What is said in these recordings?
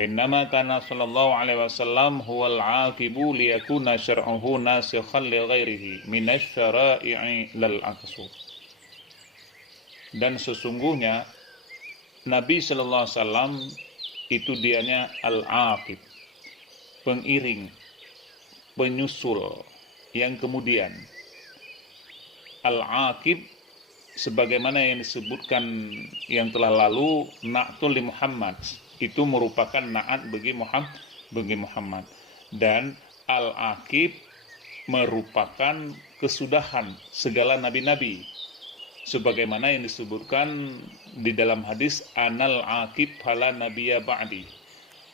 Innama kana sallallahu alaihi wasallam huwal aqibu liyakuna syar'uhu nasikhan li ghairihi minasy syara'i'i lal aqsu. Dan sesungguhnya Nabi sallallahu alaihi wasallam itu dianya al-aqib, pengiring, penyusul yang kemudian. Al-aqib sebagaimana yang disebutkan yang telah lalu, na'tul li Muhammad, itu merupakan naat bagi Muhammad. Dan al-aqib merupakan kesudahan segala nabi-nabi, sebagaimana yang disebutkan di dalam hadis, anal aqib fala nabiyya ba'di,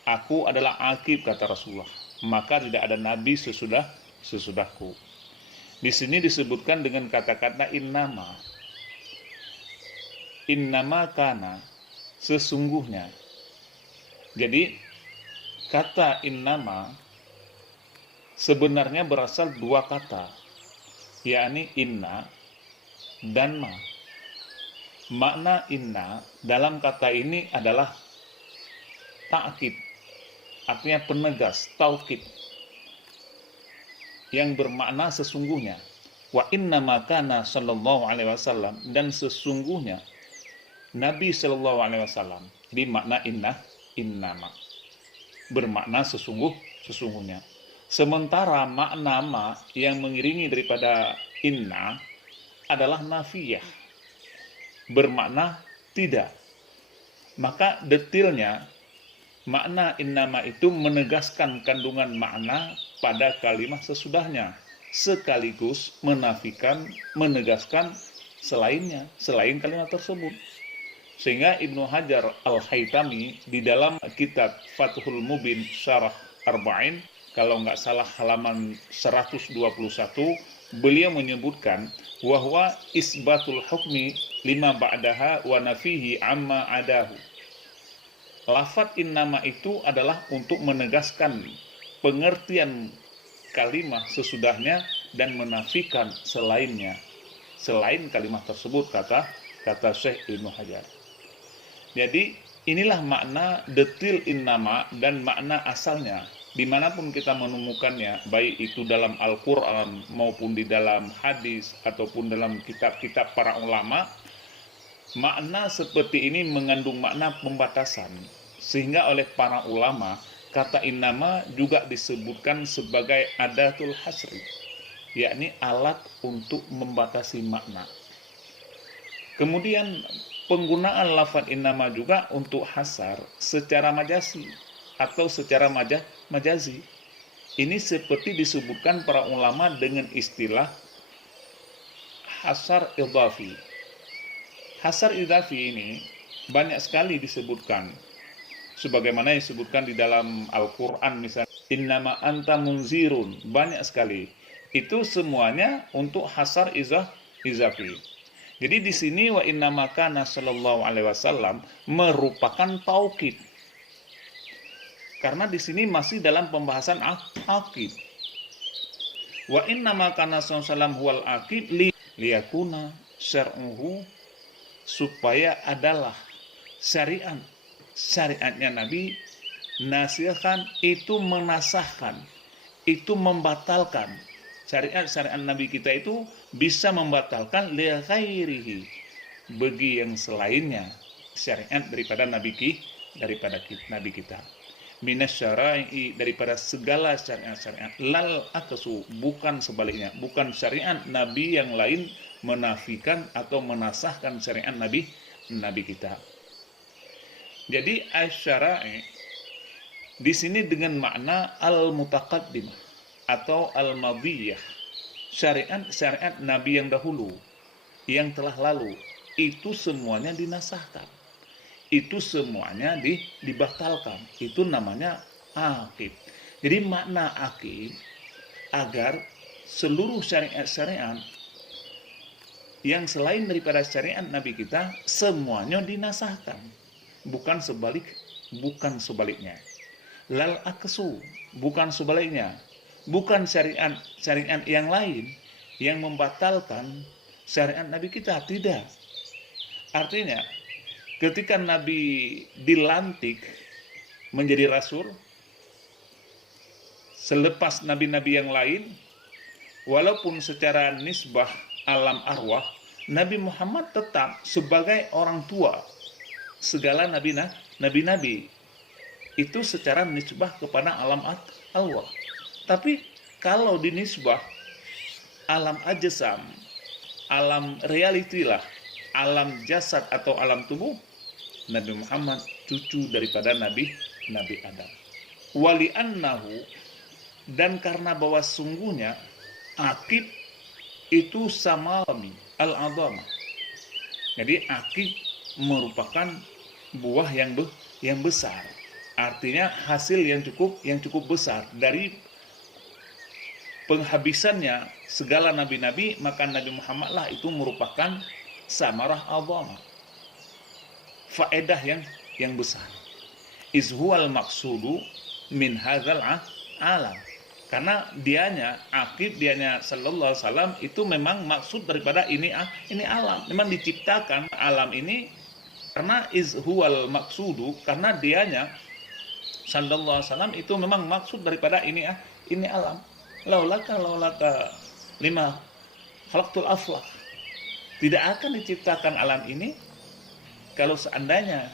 aku adalah aqib kata Rasulullah, maka tidak ada nabi sesudahku. Di sini disebutkan dengan kata-kata innama kana, sesungguhnya. Jadi kata innama sebenarnya berasal dua kata, yakni inna dan ma. Makna inna dalam kata ini adalah ta'kid, artinya penegas, taukid, yang bermakna sesungguhnya. Wa inna ma kana sallallahu alaihi wasallam, dan sesungguhnya Nabi sallallahu alaihi wasallam, di makna innama bermakna sesungguhnya. Sementara makna ma yang mengiringi daripada inna adalah nafiyah, bermakna tidak. Maka detailnya makna innama itu menegaskan kandungan makna pada kalimat sesudahnya, sekaligus menafikan, menegaskan selainnya, selain kalimat tersebut. Sehingga Ibnu Hajar Al-Haytami di dalam kitab Fathul Mubin Syarah Arba'in, kalau nggak salah halaman 121, beliau menyebutkan bahwa isbatul hukmi lima ba'daha wa nafihi amma adahu. Lafaz innama itu adalah untuk menegaskan pengertian kalimat sesudahnya dan menafikan selainnya, selain kalimat tersebut, kata Syekh Ibnu Hajar. Jadi inilah makna detil innama dan makna asalnya. Dimanapun kita menemukannya, baik itu dalam Al-Quran maupun di dalam hadis ataupun dalam kitab-kitab para ulama, makna seperti ini mengandung makna pembatasan. Sehingga oleh para ulama, kata innama juga disebutkan sebagai adatul hasri, yakni alat untuk membatasi makna. Kemudian penggunaan lafaz innama juga untuk hasar secara majasi atau secara majazi. Ini seperti disebutkan para ulama dengan istilah hasar idhafi. Hasar idhafi ini banyak sekali disebutkan, sebagaimana yang disebutkan di dalam Al-Quran, misalnya innama anta munzirun, banyak sekali. Itu semuanya untuk hasar idhafi. Jadi di sini wa innama kana sallallahu alaihi wasallam merupakan taukid. Karena di sini masih dalam pembahasan aqib. Wa innama kana sallallahu alaihi wasallam huwal aqib liyakuna syar'uhu, supaya adalah syariatnya Nabi nasikhan, itu menasahkan, itu membatalkan. Syariat Nabi kita itu bisa membatalkan li ghairihi, bagi yang selainnya, syariat daripada Nabi kita. Minas syara'i, daripada segala syariat lal aqsu, bukan sebaliknya, bukan syariat Nabi yang lain menafikan atau menasahkan syariat Nabi kita. Jadi asy-syara'i di sini dengan makna al-mutaqaddimah atau al-madiyah, syariat Nabi yang dahulu, yang telah lalu, itu semuanya dinasahkan, itu semuanya dibatalkan. Itu namanya aqib. Jadi makna aqib agar seluruh syariat yang selain daripada syariat Nabi kita semuanya dinasahkan, bukan sebaliknya. Lal aqsu, bukan sebaliknya. Bukan syariat yang lain yang membatalkan syariat Nabi kita, tidak. Artinya ketika Nabi dilantik, menjadi rasul selepas nabi-nabi yang lain, walaupun secara nisbah alam arwah, Nabi Muhammad tetap sebagai orang tua segala nabi-nabi. Itu secara nisbah kepada alam arwah. Tapi kalau dinisbah alam ajsam, alam reality lah, alam jasad atau alam tubuh, Nabi Muhammad cucu daripada Nabi Adam. Wali annahu, dan karena bahwa sungguhnya akib itu samami al-adhamah. Jadi akib merupakan buah yang besar. Artinya hasil yang cukup besar dari penghabisannya segala nabi-nabi, maka Nabi Muhammad lah itu merupakan samarah adhamah. Faedah yang besar. Izhual maksudu min hadzal alam. Karena dianya sallallahu alaihi wasallam itu memang maksud daripada ini alam. Memang diciptakan alam ini karena izhual maksudu, karena dianya sallallahu alaihi wasallam itu memang maksud daripada ini alam. Laulaka lima khalaqtul aflaq. Tidak akan diciptakan alam ini kalau seandainya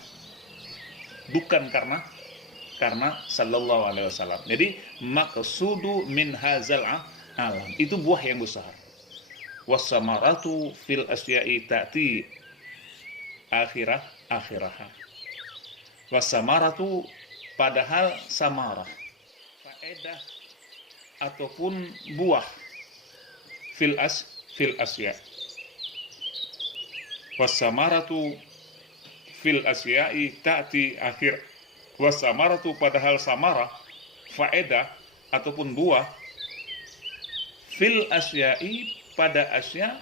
bukan karena sallallahu alaihi wasallam. Jadi maqsudu min hadzal alam itu buah yang besar. Wasamaratu fil asya'i ta'ti akhiraha. Wasamaratu, padahal samarah, faedah ataupun buah, fil asya. Wasamaratu fil asya'i ta'ti akhir. Wasamaratu, padahal samarah, faedah ataupun buah, fil asya'i, pada asya,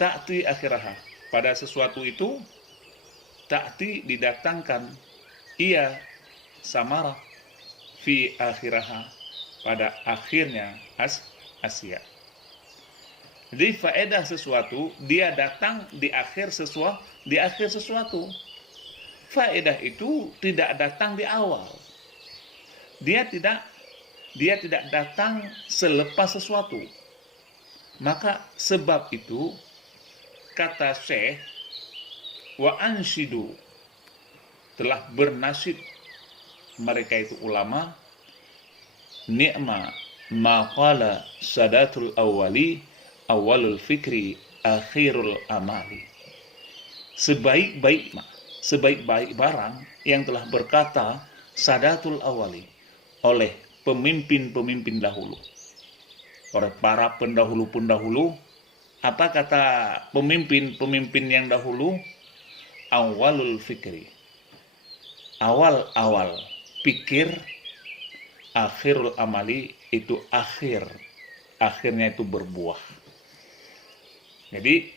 ta'ti akhiraha, pada sesuatu itu, ta'ti didatangkan, ia samarah, fi akhiraha, pada akhirnya asya. Jadi faedah sesuatu dia datang di akhir sesuatu. Faedah itu tidak datang di awal. Dia tidak datang selepas sesuatu. Maka sebab itu kata Syekh, wa ansyidu, telah bernasib mereka itu ulama, ni'ma ma qala sadatul awwali awalul fikri akhirul amali. Sebaik-baik barang yang telah berkata sadatul awali, oleh pemimpin-pemimpin dahulu, oleh para pendahulu-pendahulu. Apa kata pemimpin-pemimpin yang dahulu? Awalul fikri, awal pikir, akhirul amali, itu akhirnya itu berbuah. Jadi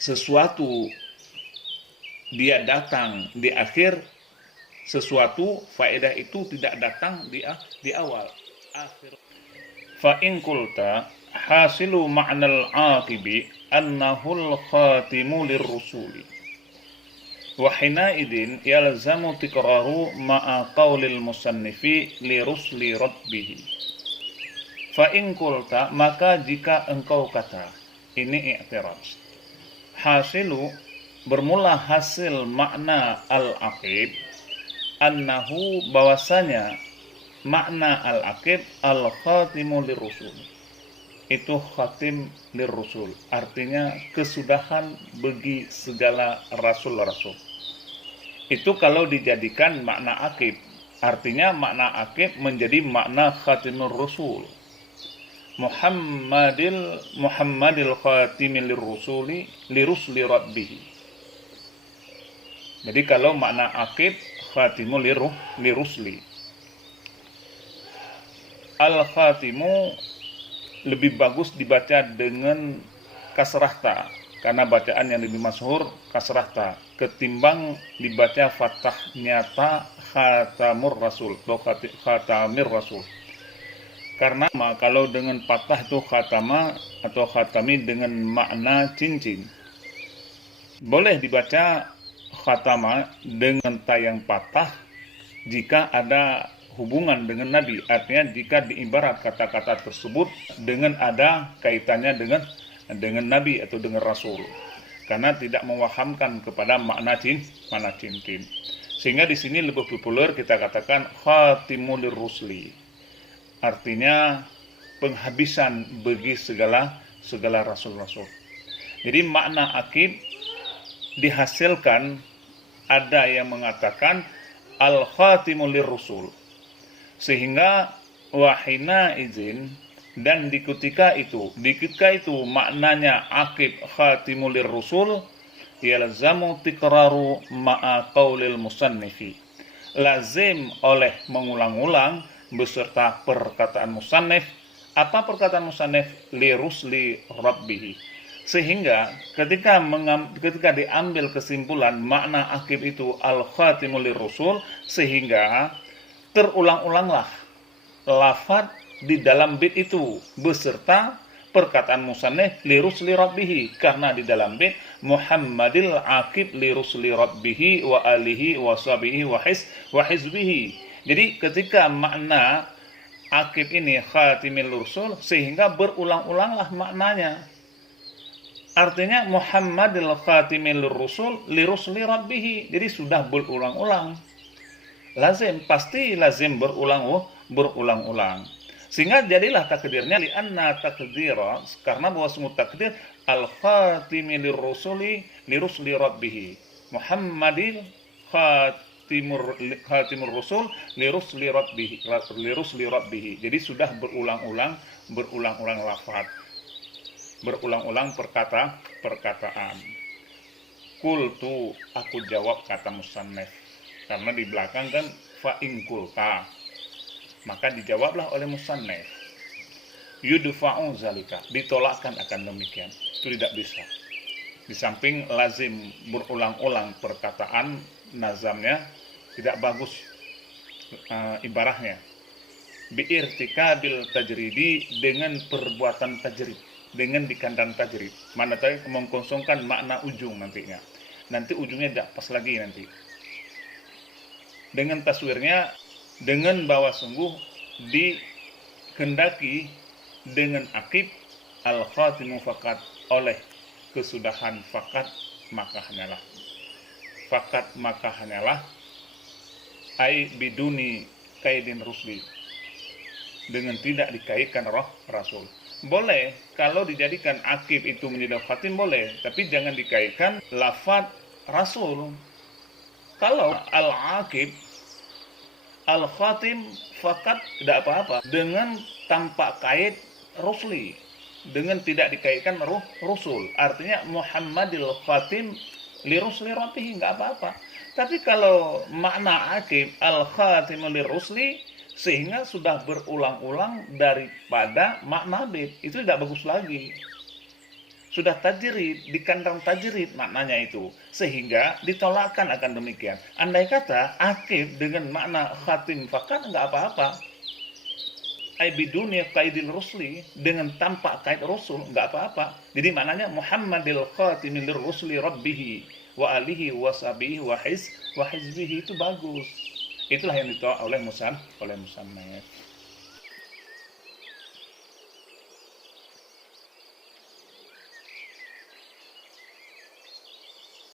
sesuatu dia datang di akhir, sesuatu faedah itu tidak datang di awal. Akhir. Fa in qulta hasilu ma'nal aqibi annahul khatimu lirrusuli wa hina idin yalzamu tikraru ma'a qaulil musannifi lirusli rabbihi. Fa in qulta, maka jika engkau kata, ini i'tiraj, hasilu, bermula hasil makna al-aqib, annahu, bahwasanya makna al-aqib al-khatimu lirrusul, itu khatim lirrusul, artinya kesudahan bagi segala rasul-rasul. Itu kalau dijadikan makna aqib, artinya makna aqib menjadi makna khatimur rusul. Muhammadil khatimil lirrusuli lirusli rabbihi. Jadi kalau makna aqib khatimul lirusli. Al-khatimu lebih bagus dibaca dengan kasrah ta, karena bacaan yang lebih masyhur kasrah ta, ketimbang dibaca fathah nyata khatamur rasul atau khatamir rasul. Karena kalau dengan fathah itu khatama atau khatami dengan makna cincin. Boleh dibaca khatama dengan ta yang patah jika ada hubungan dengan Nabi, artinya jika diibarat kata-kata tersebut dengan ada kaitannya dengan Nabi atau dengan Rasul, karena tidak mewahamkan kepada makna cintin. Sehingga di sini lebih populer kita katakan khatimul rusli, artinya penghabisan bagi segala rasul-rasul. Jadi makna akib dihasilkan, ada yang mengatakan al khatimul rusul, sehingga wahina izin, dan di ketika itu maknanya akib khatimul rusul, yalzamu tikraru ma'a qaulil musannifi, lazim oleh mengulang-ulang beserta perkataan musannif. Apa perkataan musannif? Li rusli rabbih. Sehingga ketika diambil kesimpulan makna akib itu al khatimul rusul, sehingga terulang-ulanglah lafaz di dalam bait itu beserta perkataan musannif li rusli rabbih, karena di dalam bait Muhammadil akib li rusli rabbih wa alihi wa sahbihi wa hizbihi. Jadi ketika makna akib ini khatimil rusul, sehingga berulang-ulanglah maknanya. Artinya Muhammadil khatimil rusul li rusli rabbih. Jadi sudah berulang-ulang. Pasti lazim berulang-ulang. Sehingga jadilah takdirnya li'anna takdira, karena bahwa semua takdir al-khatimil rusuli li rusli rabbih. Muhammadil khatimur rusul li rusli rabbih. Jadi sudah berulang-ulang lafaz, berulang-ulang perkataan. Qultu, aku jawab, kata musannif, karena di belakang kan fa in qulta, maka dijawablah oleh musannif. Yudfa'u zalika, ditolakkan akan demikian, itu tidak bisa. Di samping lazim berulang-ulang perkataan, nazamnya tidak bagus, ibarahnya bi'irtikabil tajridi, dengan perbuatan tajrid, dengan dikandang tajrid. Mana tadi mengkosongkan makna ujung nantinya. Nanti ujungnya tidak pas lagi nanti. Dengan taswirnya, dengan bahwa sungguh dikehendaki dengan akib al-khatimu fakat, oleh kesudahan fakat maka hanyalah ai biduni kaidin rusli, dengan tidak dikaitkan roh rasul. Boleh kalau dijadikan akib itu menjadi khatim, boleh, tapi jangan dikaitkan lafaz rasul. Kalau al-akib al-khatim fakat tidak apa-apa, dengan tanpa kait rusli, dengan tidak dikaitkan rusul, artinya Muhammadil khatim li rusli rabbih, enggak apa-apa. Tapi kalau makna akib al-khatim li rusli, sehingga sudah berulang-ulang daripada makna bait, itu tidak bagus lagi. Sudah tajrid, dikandang tajrid maknanya itu, sehingga ditolakkan akan demikian. Andai kata akib dengan makna khatim fakat, enggak apa-apa. Ai biduni qaidil rusli, dengan tanpa kait rasul, enggak apa-apa. Jadi maknanya Muhammadil khatimil rusli rabbih wa alihi wa sahbihi wa hizbihi, itu bagus. Itulah yang ditolak oleh musannif.